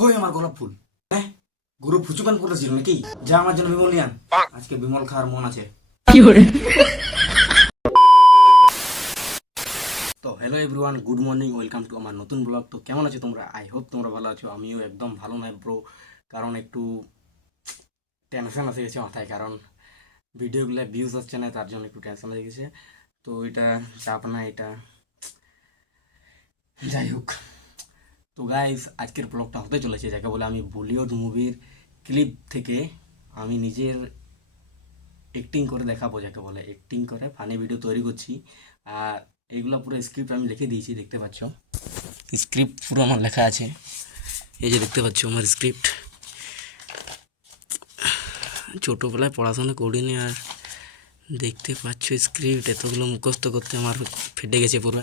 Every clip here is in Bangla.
কই আমার গোলাপ ফুল? হ্যাঁ, গুরু ফুচুকান করেছিল নাকি? যা আমার জন্য বিমল নিয়ে আন। আজকে বিমল খাওয়ার মন আছে। তো hello everyone, good morning, welcome to আমার নতুন ব্লগ। তো কেমন আছো তোমরা? আই হোপ তোমরা ভালো আছো। আমিও একদম ভালো নাই ব্রো, কারণ একটু টেনশন এসে গেছে মাথায়, কারণ ভিডিওগুলো ভিউজ হচ্ছে না, তার জন্য একটু টেনশন হয়ে গেছে। তো এটা চাপ না, এটা যাই হোক। তো গাইস, আজকের ব্লগটা হতে চলেছে যাকে বলে আমি বলিউড মুভির ক্লিপ থেকে আমি নিজের অ্যাক্টিং করে দেখাবো, যাকে বলে অ্যাক্টিং করে ফানি ভিডিও তৈরি করছি। আর এইগুলো পুরো স্ক্রিপ্ট আমি লিখে দিয়েছি, দেখতে পাচ্ছ স্ক্রিপ্ট পুরো আমার লেখা আছে। এই যে দেখতে পাচ্ছ আমার স্ক্রিপ্ট। ছোটোবেলায় পড়াশোনা করিনি, আর দেখতে পাচ্ছ স্ক্রিপ্ট এতগুলো মুখস্থ করতে আমার ফেটে গেছে পুরো।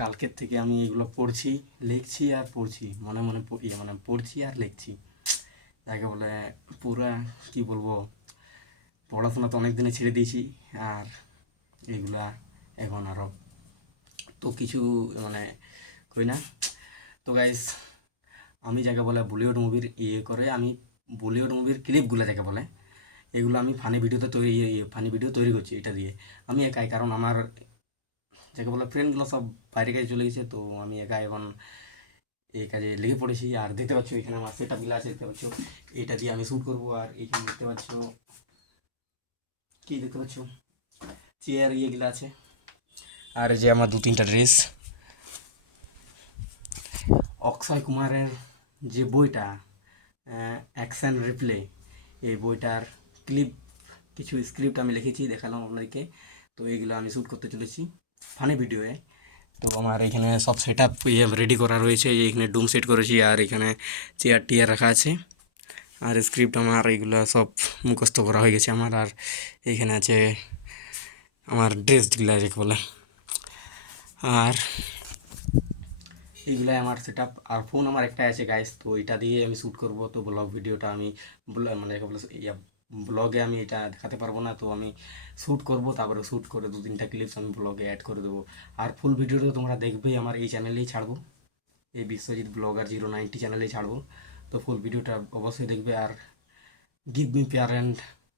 কালকের থেকে আমি এগুলো পড়ছি, লিখছি আর পড়ছি, মনে মনে মানে পড়ছি আর লিখছি, যাকে বলে পুরা কি বলবো, পড়াশোনা তো অনেক দিনে ছেড়ে দিয়েছি, আর এগুলা এখন আরও তো কিছু মানে কই না। তো গাইস, আমি যাকে বলে বলিউড মুভির করে আমি বলিউড মুভির ক্লিপগুলো যাকে বলে এগুলো আমি ফানি ভিডিওতে তৈরি ফানি ভিডিও তৈরি করছি এটা দিয়ে। আমি একাই, কারণ আমার যাকে বলে ফ্রেন্ডগুলো সব বাইরে কাজে চলে গেছে, তো আমি একা এখন এই কাজে লেগে পড়েছি। আর দেখতে পাচ্ছ এখানে আমার সেট আপগুলো আছে, দেখতে পাচ্ছ এটা দিয়ে আমি শ্যুট করবো। আর এইখানে দেখতে পাচ্ছ কি দেখতে পাচ্ছ, চেয়ার ইয়েগুলো আছে। আর এই যে আমার দু তিনটা ড্রেস, অক্ষয় কুমারের যে বইটা অ্যাকশন রিপ্লে, এই বইটার ক্লিপ কিছু স্ক্রিপ্ট আমি লিখেছি, দেখালাম আপনাদেরকে। তো এইগুলো আমি শ্যুট করতে চলেছি ফানি ভিডিওয়ে। তো আমার এখানে সব সেট আপ রেডি করা রয়েছে, এই এখানে ডুম সেট করেছি, আর এখানে চেয়ার টিয়ার রাখা আছে। আর স্ক্রিপ্ট আমার এইগুলো সব মুখস্থ করা হয়ে গেছে আমার। আর এইখানে আছে আমার ড্রেসগুলো যাকে বলে, আর এইগুলাই আমার সেট আপ। আর ফোন আমার একটাই আছে গাইস, তো এটা দিয়ে আমি শ্যুট করব। তো ব্লগ ভিডিওটা আমি মানে যাকে বলে ব্লগে আমি এটা দেখাতে পারবো না, তো আমি শ্যুট করব, তারপরে শ্যুট করে দু তিনটা ক্লিপস আমি ব্লগে অ্যাড করে দেবো। আর ফুল ভিডিওটা তোমরা দেখবেই আমার এই চ্যানেলেই ছাড়বো, এই বিশ্বজিৎ ব্লগার 090 চ্যানেলেই ছাড়বো। তো ফুল ভিডিওটা অবশ্যই দেখবে, আর গিভ মি পেয়ার অ্যান্ড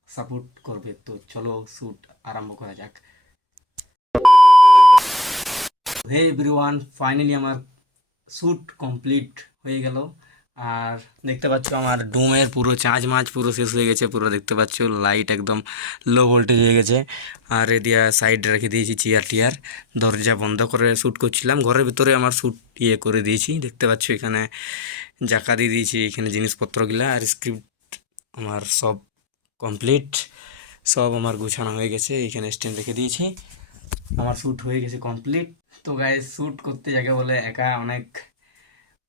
সাপোর্ট করবে। তো চলো শ্যুট আরম্ভ করা যাক। হে এভরিওয়ান, ফাইনালি আমার শ্যুট কমপ্লিট হয়ে গেল। আর দেখতে পাচ্ছ আমার ডুমের পুরো চার্জ মাছ পুরো শেষ হয়ে গেছে, পুরো দেখতে পাচ্ছ লাইট একদম লো ভোল্টেজ হয়ে গেছে। আর এদিকে সাইডে রেখে দিয়েছি চেয়ার টিয়ার, দরজা বন্ধ করে শ্যুট করছিলাম, ঘরের ভিতরে আমার শ্যুট করে দিয়েছি। দেখতে পাচ্ছ এখানে জাকা দিয়ে দিয়েছি এখানে জিনিসপত্রগুলা। আর স্ক্রিপ্ট আমার সব কমপ্লিট, সব আমার গুছানো হয়ে গেছে, এখানে স্ট্যান্ড রেখে দিয়েছি। আমার শ্যুট হয়ে গেছে কমপ্লিট। তো গায়ে শ্যুট করতে যাকে বলে একা অনেক,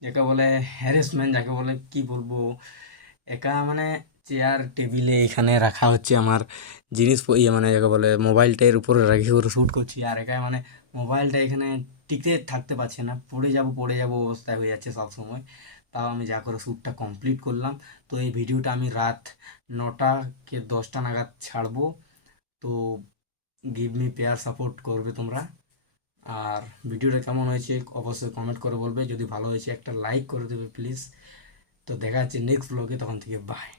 যাকে বলে হ্যারাসমেন্ট, যাকে বলে কি বলবো, একা মানে চেয়ার টেবিলে এখানে রাখা হচ্ছে আমার জিনিস মানে যাকে বলে মোবাইলটার উপরে রেখে করে শ্যুট করছি। আর একা মানে মোবাইলটা এখানে টিকে থাকতে পারছে না, পড়ে যাব অবস্থায় হয়ে যাচ্ছে সব সময়। তাও আমি যা করে শ্যুটটা কমপ্লিট করলাম। তো এই ভিডিওটা আমি রাত 9টা কি 10টা নাগাদ ছাড়বো। তো গিভ মি পেয়ার সাপোর্ট করবে তোমরা। আর ভিডিওটা কেমন হয়েছে অবশ্যই কমেন্ট করে বলবে, যদি ভালো হয়েছে একটা লাইক করে দেবে প্লিজ। তো দেখা যাচ্ছে নেক্সট ব্লগে, তখন থেকে বাই।